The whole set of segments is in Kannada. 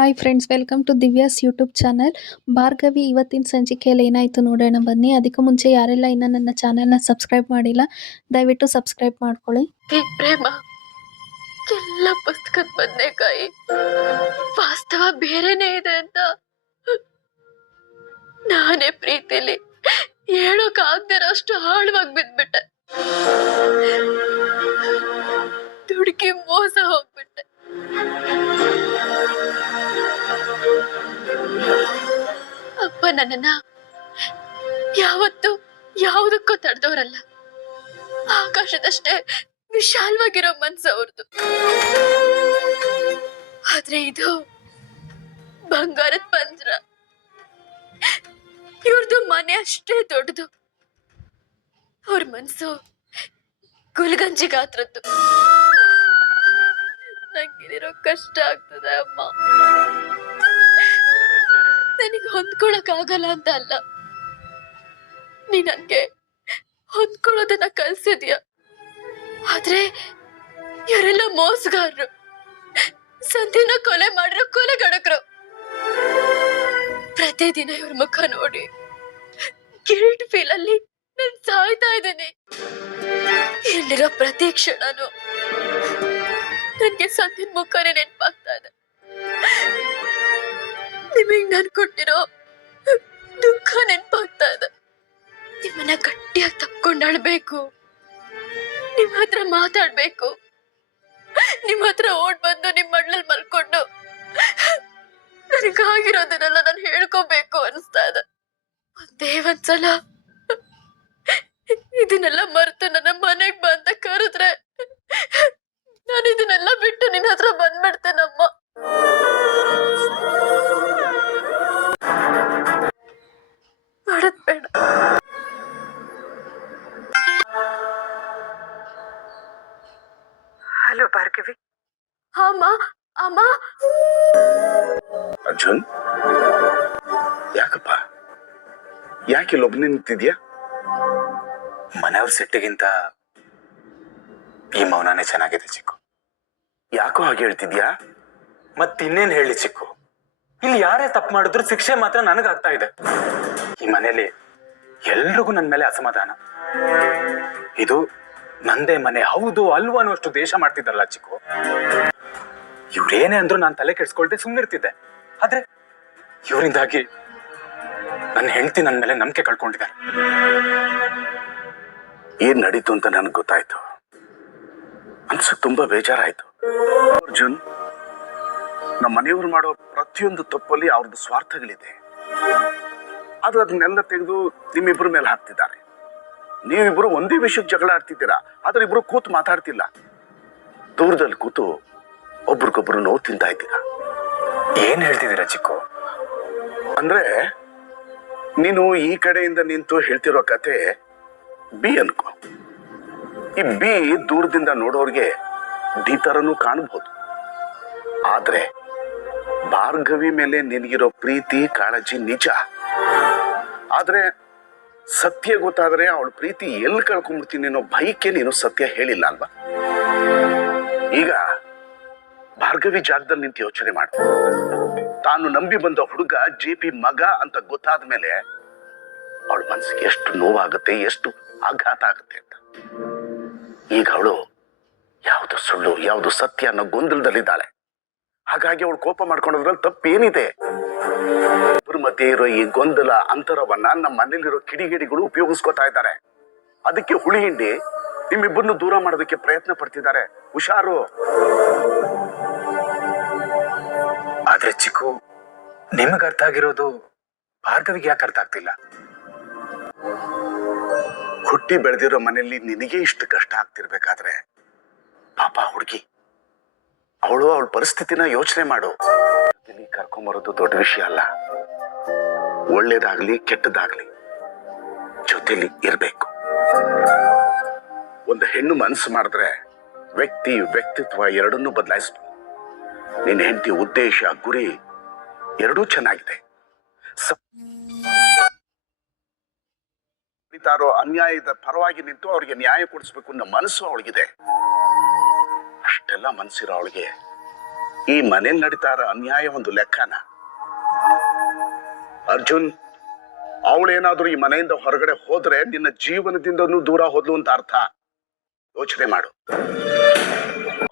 Hi friends, welcome to Divya's YouTube channel. Bhargavi ಇವತ್ತಿನ ಸಂಚಿಕೆಯಲ್ಲಿ ಏನಾಯಿತು ನೋಡೋಣ ಬನ್ನಿ. ಅದಕ್ಕೂ ಮುಂಚೆ ಯಾರೆಲ್ಲ ಇನ್ನೂ ನನ್ನ ಚಾನಲ್ನ ಸಬ್ಸ್ಕ್ರೈಬ್ ಮಾಡಿಲ್ಲ, ದಯವಿಟ್ಟು ಸಬ್ಸ್ಕ್ರೈಬ್ ಮಾಡ್ಕೊಳ್ಳಿ. ಈ ಪ್ರೇಮ ಎಲ್ಲ ಪುಸ್ತಕದ ಬದನೆಕಾಯಿ, ವಾಸ್ತವ ಬೇರೆನೇ ಇದೆ ಅಂತ ನಾನೇ ಪ್ರೀತಿಲಿ ಹೇಳೋಕಾಗ್ದಿರೋಷ್ಟು ಆಳವಾಗಿ ಬಿದ್ಬಿಟ್ಟೆ. ದುಡುಕಿ ಮೋಸ ಹೋಗ್ಬಿಟ್ಟೆ. ಅಪ್ಪ ನನ್ನನ್ನ ಯಾವತ್ತೂ ಯಾವುದಕ್ಕೂ ತಡೆದವರಲ್ಲ. ಆಕಾಶದಷ್ಟೇ ವಿಶಾಲವಾಗಿರೋ ಮನ್ಸು ಅವ್ರದ್ದು. ಆದ್ರೆ ಇದು ಬಂಗಾರದ ಪಂಜರ. ಇವ್ರದ್ದು ಮನೆ ಅಷ್ಟೇ ದೊಡ್ಡದು, ಅವ್ರ ಮನ್ಸು ಗುಲ್ಗಂಜಿ ಗಾತ್ರದ್ದು. ನಂಗಿರೋ ಕಷ್ಟ ಆಗ್ತದೆ ಅಮ್ಮ. ನನಗೆ ಹೊಂದ್ಕೊಳಕ್ ಆಗಲ್ಲ ಅಂತ ಅಲ್ಲ, ನೀ ನನ್ಗೆ ಹೊಂದ್ಕೊಳ್ಳೋದನ್ನ ಕಲ್ಸಿದ್ಯಾ. ಆದ್ರೆ ಇವರೆಲ್ಲ ಮೋಸಗಾರರು, ಸಂಧಿನ ಕೊಲೆ ಮಾಡಿರೋ ಕೊಲೆಗಡಕರು. ಪ್ರತಿದಿನ ಇವ್ರ ಮುಖ ನೋಡಿ ಗಿಲ್ಟ್ ಫೀಲ್ ಅಲ್ಲಿ ನಾನ್ ಸಾಯ್ತಾ ಇದ್ದೀನಿ. ಇಲ್ಲಿರೋ ಪ್ರತಿ ಕ್ಷಣನು ನನ್ಗೆ ಸಂಧಿನ ಮುಖನೇ ನೆನ್ಪಾಗ್ತಾ ಇದೆ. ನಿಮಗ್ ನಾನ್ ಕೊಟ್ಟಿರೋ ದುಃಖ ನೆನ್ಪಾಗ್ತಾ ಇದೆ. ನಿಮ್ಮನ್ನ ಗಟ್ಟಿಯಾಗಿ ತಪ್ಕೊಂಡು ಅಳ್ಬೇಕು, ನಿಮ್ ಹತ್ರ ಮಾತಾಡ್ಬೇಕು, ನಿಮ್ ಹತ್ರ ಓಡ್ ಬಂದು ನಿಮ್ ಮಡ್ಲಲ್ಲಿ ಮಲ್ಕೊಂಡು ನನಗಾಗಿರೋದನ್ನೆಲ್ಲ ನಾನು ಹೇಳ್ಕೋಬೇಕು ಅನಿಸ್ತಾ ಇದೆ. ಒಂದೇ ಒಂದ್ಸಲ ಇದನ್ನೆಲ್ಲ ಮರೆತು ನನ್ನ ಮನೆಗ್ ಬಾ ಅಂತ ಕರೆದ್ರೆ ನಾನು ಇದನ್ನೆಲ್ಲ ಬಿಟ್ಟು ನಿನ್ನ ಹತ್ರ ಬಂದ್ಬಿಡ್ತೇನಮ್ಮ. ಮಾಡದ್ ಬೇಡ. ಹಲೋ ಭಾರ್ಗವಿ. ಅಮ್ಮ ಅಮ್ಮ. ಅರ್ಜುನ್, ಯಾಕಪ್ಪ ಯಾಕೆ ಇಲ್ಲೊಬ್ಬನೇ ನಿಂತಿದ್ಯಾ? ಮನೆಯವ್ರ ಸಿಟ್ಟಿಗಿಂತ ಈ ಮೌನನೇ ಚೆನ್ನಾಗಿದೆ ಚಿಕ್ಕು. ಯಾಕೋ ಹಾಗೆ ಹೇಳ್ತಿದ್ಯಾ? ಮತ್ತಿನ್ನೇನ್ ಹೇಳಿ ಚಿಕ್ಕು, ಇಲ್ಲಿ ಯಾರೇ ತಪ್ಪು ಮಾಡಿದ್ರು ಶಿಕ್ಷೆ ಮಾತ್ರ ನನಗಾಗ್ತಾ ಇದೆ. ಈ ಮನೇಲಿ ಎಲ್ರಿಗೂ ನನ್ನ ಮೇಲೆ ಅಸಮಾಧಾನ. ಇದು ನಂದೇ ಮನೆ, ಹೌದು ಅಲ್ವೋ ಅನ್ನೋಷ್ಟು ದೇಶ ಮಾಡ್ತಿದ್ದಲ್ಲ ಚಿಕ್ಕು. ಇವ್ರೇನೇ ಅಂದ್ರು ನಾನು ತಲೆ ಕೆಡ್ಸ್ಕೊಳ್ದೆ ಸುಮ್ಮನಿರ್ತಿದ್ದೆ. ಆದ್ರೆ ಇವರಿಂದಾಗಿ ನನ್ನ ಹೆಂಡತಿ ನನ್ನ ಮೇಲೆ ನಂಬಿಕೆ ಕಳ್ಕೊಂಡಿದ್ದಾರೆ. ಏನ್ ನಡೀತು ಅಂತ ನನಗೆ ಗೊತ್ತಾಯ್ತು. ಅನ್ಸಕ್ ತುಂಬಾ ಬೇಜಾರಾಯ್ತು. ಅರ್ಜುನ್, ನಮ್ಮ ಮನೆಯವರು ಮಾಡೋ ಪ್ರತಿಯೊಂದು ತಪ್ಪಲ್ಲಿ ಅವ್ರದ್ದು ಸ್ವಾರ್ಥಗಳಿದೆ. ಆದ್ರೆ ಅದನ್ನೆಲ್ಲ ತೆಗೆದು ನಿಮ್ಮಿಬ್ರ ಮೇಲೆ ಹಾಕ್ತಿದ್ದಾರೆ. ನೀವಿಬ್ರು ಒಂದೇ ವಿಷಯಕ್ಕೆ ಜಗಳ ಆಡ್ತಿದ್ದೀರಾ, ಆದ್ರೆ ಇಬ್ರು ಕೂತು ಮಾತಾಡ್ತಿಲ್ಲ. ದೂರದಲ್ಲಿ ಕೂತು ಒಬ್ರಿಗೊಬ್ರು ನೋವು ತಿಂತಾ ಇದ್ದೀರಾ. ಏನ್ ಹೇಳ್ತಿದ್ದೀರಾ ಚಿಕ್ಕು? ಅಂದ್ರೆ ನೀನು ಈ ಕಡೆಯಿಂದ ನಿಂತು ಹೇಳ್ತಿರೋ ಕತೆ ಬಿ ಅನ್ಕೋ. ಈ ಬಿ ದೂರದಿಂದ ನೋಡೋರ್ಗೆ ಡಿ ತರನು ಕಾಣಬಹುದು. ಆದ್ರೆ ಭಾರ್ಗವಿ ಮೇಲೆ ನಿನಗಿರೋ ಪ್ರೀತಿ ಕಾಳಜಿ ನಿಜ. ಆದ್ರೆ ಸತ್ಯ ಗೊತ್ತಾದ್ರೆ ಅವಳ ಪ್ರೀತಿ ಎಲ್ಲಿ ಕಳ್ಕೊಂಡ್ಬಿಡ್ತೀನಿ ಅನ್ನೋ ಭಯಕ್ಕೆ ನೀನು ಸತ್ಯ ಹೇಳಿಲ್ಲ ಅಲ್ವಾ? ಈಗ ಭಾರ್ಗವಿ ಜಾಗದಲ್ಲಿ ನಿಂತು ಯೋಚನೆ ಮಾಡು. ತಾನು ನಂಬಿ ಬಂದ ಹುಡುಗ JP ಮಗ ಅಂತ ಗೊತ್ತಾದ ಮೇಲೆ ಅವಳ ಮನಸ್ಸಿಗೆ ಎಷ್ಟು ನೋವಾಗುತ್ತೆ, ಎಷ್ಟು ಆಘಾತ ಆಗುತ್ತೆ ಅಂತ. ಈಗ ಅವಳು ಯಾವುದು ಸುಳ್ಳು ಯಾವುದು ಸತ್ಯ ಅನ್ನೋ ಗೊಂದಲದಲ್ಲಿದ್ದಾಳೆ. ಹಾಗಾಗಿ ಅವಳು ಕೋಪ ಮಾಡ್ಕೊಂಡೋದ್ರಲ್ಲಿ ತಪ್ಪೇನಿದೆ? ಇಬ್ಬರ ಮಧ್ಯೆ ಇರೋ ಈ ಗೊಂದಲ ಅಂತರವನ್ನ ನಮ್ಮ ಮನೇಲಿರೋ ಕಿಡಿಗೇಡಿಗಳು ಉಪಯೋಗಿಸ್ಕೊತಾ ಇದ್ದಾರೆ. ಅದಕ್ಕೆ ಹುಳಿ ಹಿಂಡಿ ನಿಮ್ಮಿಬ್ಬರನ್ನು ದೂರ ಮಾಡೋದಕ್ಕೆ ಪ್ರಯತ್ನ ಪಡ್ತಿದ್ದಾರೆ. ಹುಷಾರು. ಆದ್ರೆ ಚಿಕ್ಕು, ನಿಮಗ್ ಅರ್ಥ ಆಗಿರೋದು ಭಾರ್ಗವಿಗೆ ಯಾಕೆ ಅರ್ಥ ಆಗ್ತಿಲ್ಲ? ಹುಟ್ಟಿ ಬೆಳೆದಿರೋ ಮನೆಯಲ್ಲಿ ನಿನಗೆ ಇಷ್ಟು ಕಷ್ಟ ಆಗ್ತಿರ್ಬೇಕಾದ್ರೆ ಪಾಪ ಹುಡುಗಿ, ಅವಳ ಪರಿಸ್ಥಿತಿನ ಯೋಚನೆ ಮಾಡು. ಕರ್ಕೊಂಬರೋದು ದೊಡ್ಡ ವಿಷಯ ಅಲ್ಲ. ಒಳ್ಳೇದಾಗ್ಲಿ ಕೆಟ್ಟದಾಗ್ಲಿ ಜೊತೆಲಿ ಇರ್ಬೇಕು. ಒಂದು ಹೆಣ್ಣು ಮನಸ್ಸು ಮಾಡಿದ್ರೆ ವ್ಯಕ್ತಿ ವ್ಯಕ್ತಿತ್ವ ಎರಡನ್ನೂ ಬದಲಾಯಿಸ್ತು. ನಿನ್ನ ಹೆಂಡತಿ ಉದ್ದೇಶ ಗುರಿ ಎರಡೂ ಚೆನ್ನಾಗಿದೆ. ಅನ್ಯಾಯದ ಪರವಾಗಿ ನಿಂತು ಅವ್ರಿಗೆ ನ್ಯಾಯ ಕೊಡಿಸ್ಬೇಕು ಅನ್ನೋ ಮನಸ್ಸು ಅವಳಿಗಿದೆ. ಅಷ್ಟೆಲ್ಲ ಮನಸ್ಸಿರೋ ಅವಳಿಗೆ ಈ ಮನೇಲಿ ನಡೀತಾ ಇರೋ ಅನ್ಯಾಯ ಒಂದು ಲೆಕ್ಕನ? ಅರ್ಜುನ್, ಅವಳೇನಾದ್ರೂ ಈ ಮನೆಯಿಂದ ಹೊರಗಡೆ ಹೋದ್ರೆ ನಿನ್ನ ಜೀವನದಿಂದನೂ ದೂರ ಹೋದ್ಲು ಅಂತ ಅರ್ಥ. ಯೋಚನೆ ಮಾಡು.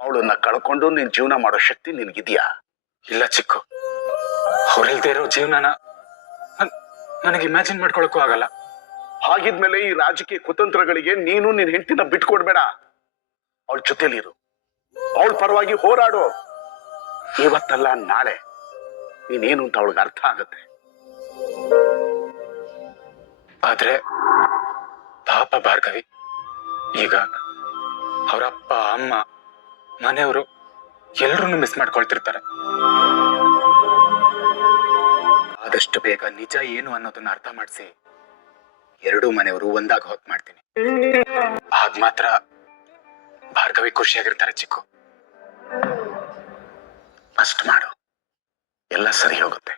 ಅವಳನ್ನ ಕಳ್ಕೊಂಡು ನಿನ್ ಜೀವನ ಮಾಡೋ ಶಕ್ತಿ ನಿನ್ಗಿದ್ಯಾ? ಇಲ್ಲ ಚಿಕ್ಕು, ಅವ್ರಿಲ್ದೇ ಇರೋ ಜೀವನನ ನನಗೆ ಇಮ್ಯಾಜಿನ್ ಮಾಡ್ಕೊಳಕ್ಕೂ ಆಗಲ್ಲ. ಹಾಗಿದ್ಮೇಲೆ ಈ ರಾಜಕೀಯ ಕುತಂತ್ರಗಳಿಗೆ ನೀನು ನಿನ್ ಹೆಂಡತಿನ ಬಿಟ್ಕೊಡ್ಬೇಡ. ಅವಳ ಜೊತೆಲಿರು, ಅವಳ ಪರವಾಗಿ ಹೋರಾಡು. ಇವತ್ತಲ್ಲ ನಾಳೆ ನೀನೇನು ಅಂತ ಅವಳಿಗೆ ಅರ್ಥ ಆಗತ್ತೆ. ಆದ್ರೆ ಪಾಪ ಭಾರ್ಗವಿ, ಈಗ ಅವರಪ್ಪ ಅಮ್ಮ ಮನೆಯವರು ಎಲ್ರೂ ಮಿಸ್ ಮಾಡ್ಕೊಳ್ತಿರ್ತಾರೆ. ಆದಷ್ಟು ಬೇಗ ನಿಜ ಏನು ಅನ್ನೋದನ್ನ ಅರ್ಥ ಮಾಡಿಸಿ ಎರಡೂ ಮನೆಯವರು ಒಂದಾಗ ಹೊತ್ತು ಮಾಡ್ತೀನಿ. ಆಗ ಮಾತ್ರ ಭಾರ್ಗವಿ ಖುಷಿಯಾಗಿರ್ತಾರೆ ಚಿಕ್ಕು. ಅಷ್ಟು ಮಾಡು, ಎಲ್ಲ ಸರಿ ಹೋಗುತ್ತೆ.